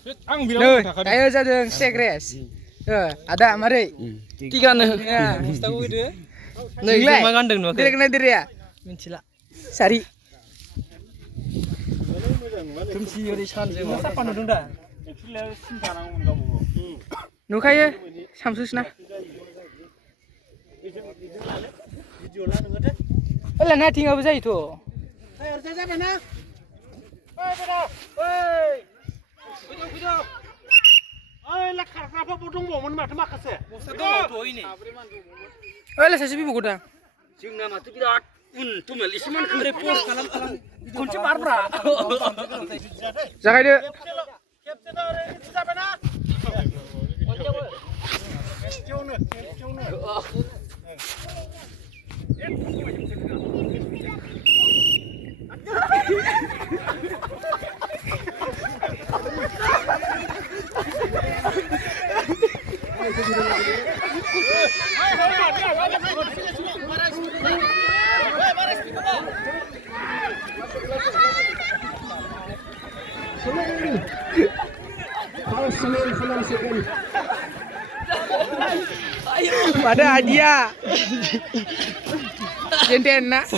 Kayo जादों सेग्रेस ada mari tigaनो नोंलाय मा गानदों नुवाखै देरगोना देरया मिथिला सारि खोमसि ओरै सानजों मा साफा नुदों दा नुखायो सामसुसना ओला नाथिंआबो जायोथ' ओला सासे बिबौखौ दा जोंना माथो बिराद उन तुमेल इसेमान खोमरे पस्ट खालाम खनसे बारब्रा जागायदो Ada hadiah. Jenten nak.